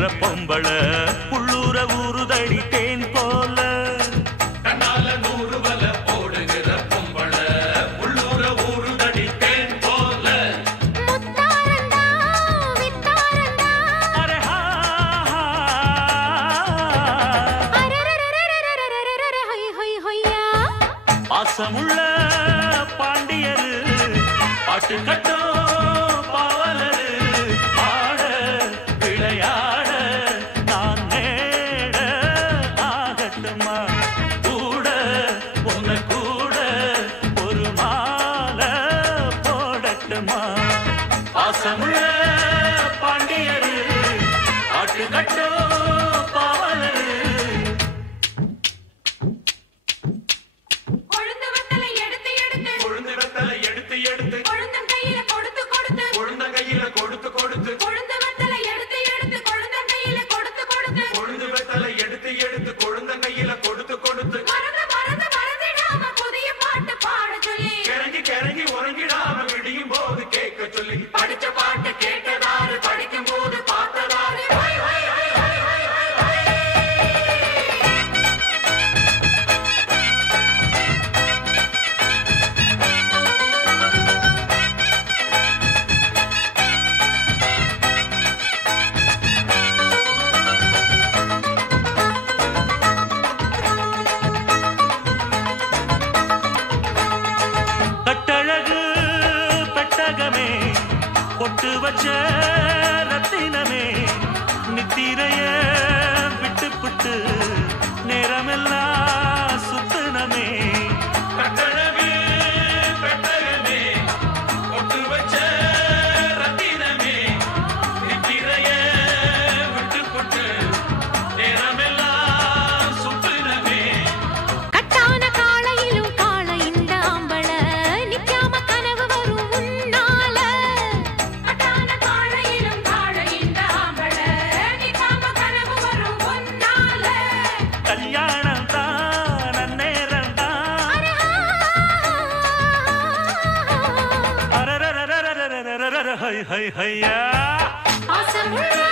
போடுகிற பொம்பள உள்ளூர ஊறுதடி தேன் போல கண்ணால 100 வல போடுகிற பொம்பள உள்ளூர ஊறுதடி தேன் போல முத்தாரண்டா வித்தாரண்டா அரே ஹா அரரரரரரரரரரர ஹை ஹை ஹையா பாசமுள்ள பாண்டியரு பாட்டு கட்டும் பாவலரு ஆட விளையாட நான் நேட ஆகட்டுமா கூட உன்னை கூட ஒரு மாலை போடட்டுமா பாசமுள்ள பாண்டியரு பாட்டு கட்டும் பாவலரு கொழுந்து வெத்தலை எடுத்து எடுத்து கொழுந்து வெத்தலை எடுத்து எடுத்து கொழுந்தன் கையில கொடுத்து கொடுத்து கொழுந்த கையில கொடுத்து கொடுத்து கொழுந்து வெத்தலை எடுத்து எடுத்து கொழுந்தன் கையில கொடுத்து கொடுத்து கொழுந்து வெத்தலை எடுத்து எடுத்து கொழுந்த கையில கொடுத்து கொடுத்து மறந்து மறந்து மறந்திடாம புதிய பாட்டு பாட சொல்லி கிறங்கி கிறங்கி உறங்கிடாம விடியும் போது கேட்க சொல்லி படிச்ச பாட்டு கேட்டதாரு படிக்கும் போது பார்த்ததாரு ஹொய் ஹொய் ஹொய் ஹொய் ஹொய் ஹொய் ஹொய். கட்டழகு பெட்டகமே பொட்டு வச்ச ரத்தினமே நித்திரைய விட்டு புட்டு நேரமெல்லாம் சுத்தனமே கட்டழகு பெட்டகமே கொட்டு வச்ச ரத்தினமே நித்திரைய விட்டு புட்டு நேரமெல்லாம் சுத்தினமே கட்டான காளையிலும் காளை இந்த ஆம்பள நிக்காம கனவு வரும் உன்னால கட்டான காளையிலும் காளை இந்த ஆம்பள நிக்காம கனவு வரும் உன்னால கல்யாணம் தான் நன்னேரம் தான் அரரரரரரரரரர ஹை ஹை ஹையா பாசமுள்ள